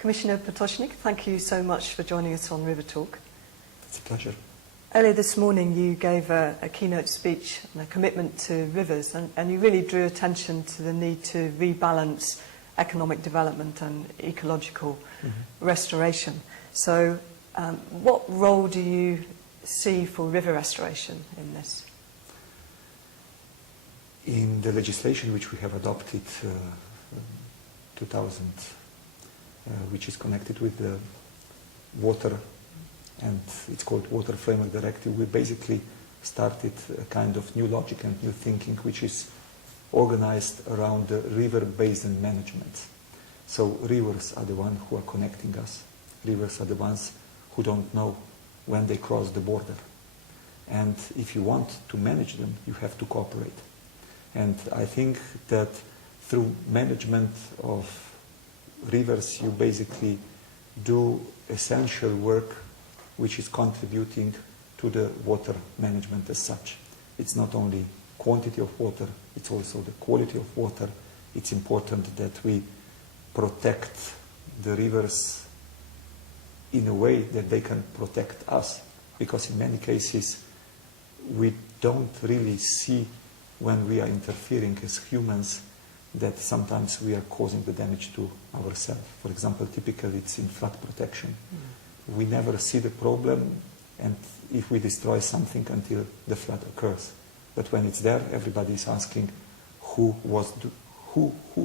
Commissioner Potočnik, thank you so much for joining us on River Talk. It's a pleasure. Earlier this morning you gave a keynote speech on a commitment to rivers, and you really drew attention to the need to rebalance economic development and ecological restoration. So what role do you see for river restoration in this? In the legislation which we have adopted 2000, which is connected with the water, and it's called Water Framework Directive, we basically started a kind of new logic and new thinking which is organized around the river basin management. So rivers are the ones who are connecting us. Rivers are the ones who don't know when they cross the border. And if you want to manage them, you have to cooperate. And I think that through management of rivers, you basically do essential work which is contributing to the water management as such. It's not only quantity of water, it's also the quality of water. It's important that we protect the rivers in a way that they can protect us, because in many cases we don't really see when we are interfering as humans that sometimes we are causing the damage to ourselves. For example, typically it's in flood protection. We never see the problem, and if we destroy something until the flood occurs. But when it's there, everybody is asking who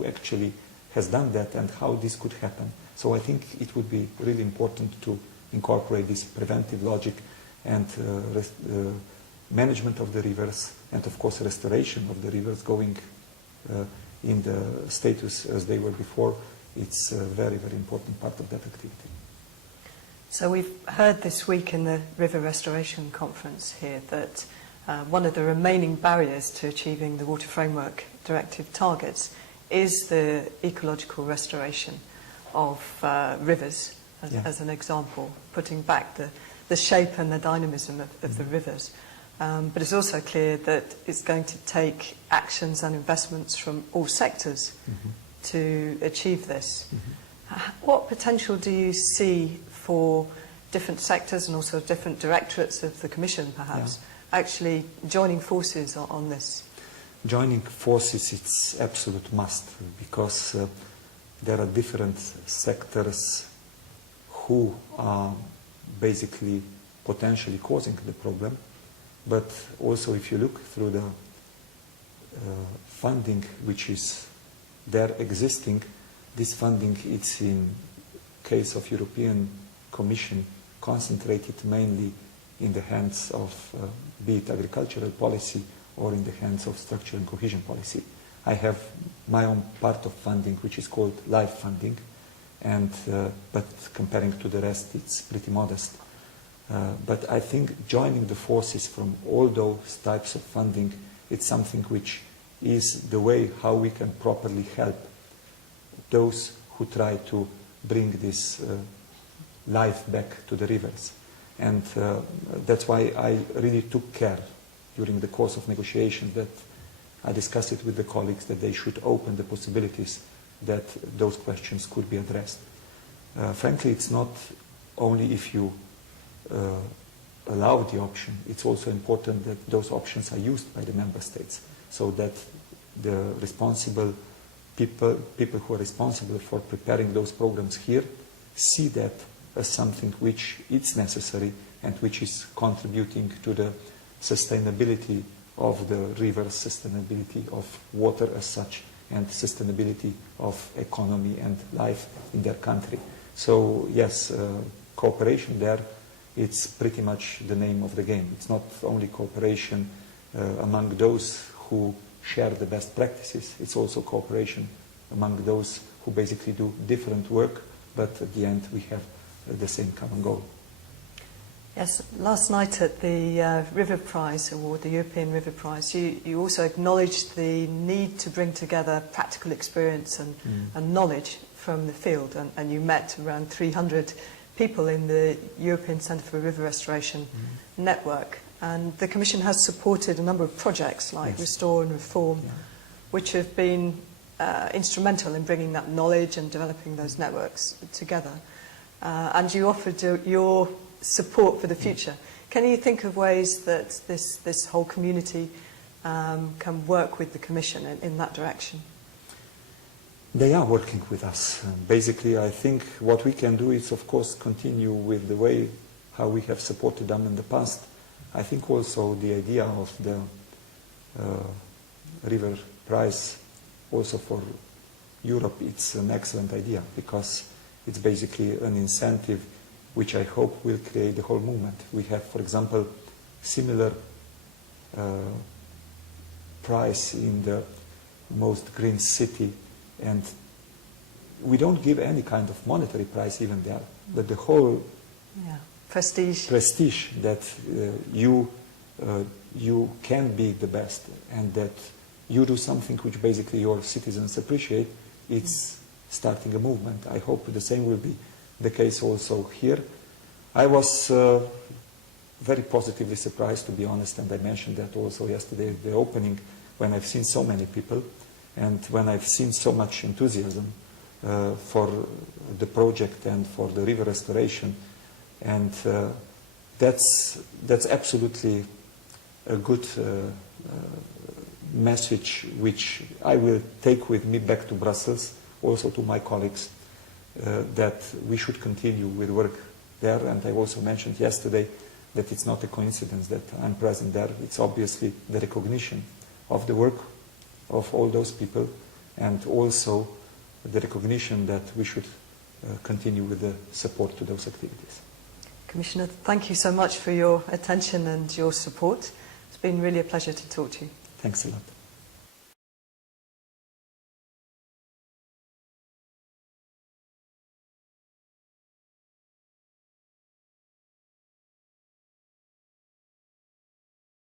actually has done that and how this could happen. So I think it would be really important to incorporate this preventive logic and management of the rivers, and of course restoration of the rivers going in the status as they were before. It's a very, very important part of that activity. So we've heard this week in the River Restoration Conference here that one of the remaining barriers to achieving the Water Framework Directive targets is the ecological restoration of rivers, as an example, putting back the shape and the dynamism of the rivers. But it's also clear that it's going to take actions and investments from all sectors to achieve this. What potential do you see for different sectors and also different directorates of the Commission, perhaps, actually joining forces on this? Joining forces, it's absolute must, because there are different sectors who are basically potentially causing the problem. But also if you look through the funding which is there existing, this funding, it's in case of European Commission concentrated mainly in the hands of be it agricultural policy or in the hands of structural and cohesion policy. I have my own part of funding which is called live funding, and but comparing to the rest it's pretty modest. But I think joining the forces from all those types of funding, it's something which is the way how we can properly help those who try to bring this life back to the rivers. And that's why I really took care during the course of negotiations that I discussed it with the colleagues that they should open the possibilities that those questions could be addressed. Frankly, it's not only if you allow the option, it's also important that those options are used by the member states, so that the responsible people who are responsible for preparing those programs here see that as something which is necessary and which is contributing to the sustainability of the rivers, sustainability of water as such, and sustainability of economy and life in their country. So yes, cooperation there, it's pretty much the name of the game. It's not only cooperation among those who share the best practices, it's also cooperation among those who basically do different work, but at the end we have the same common goal. Yes, last night at the River Prize Award, the European River Prize, you also acknowledged the need to bring together practical experience and knowledge from the field, and you met around 300 people in the European Centre for River Restoration network. And the Commission has supported a number of projects like Restore and Reform, which have been instrumental in bringing that knowledge and developing those networks together. And you offered your support for the future. Can you think of ways that this whole community can work with the Commission in that direction? They are working with us. Basically, I think what we can do is, of course, continue with the way how we have supported them in the past. I think also the idea of the river price also for Europe, it's an excellent idea because it's basically an incentive which I hope will create the whole movement. We have, for example, similar price in the most green city, and we don't give any kind of monetary price even there, but the whole prestige that you can be the best and that you do something which basically your citizens appreciate, it's starting a movement. I hope the same will be the case also here. I was very positively surprised, to be honest, and I mentioned that also yesterday at the opening, when I've seen so many people and when I've seen so much enthusiasm for the project and for the river restoration. And that's absolutely a good message which I will take with me back to Brussels, also to my colleagues, that we should continue with work there. And I also mentioned yesterday that it's not a coincidence that I'm present there. It's obviously the recognition of the work of all those people and also the recognition that we should continue with the support to those activities. Commissioner, thank you so much for your attention and your support. It's been really a pleasure to talk to you. Thanks a lot.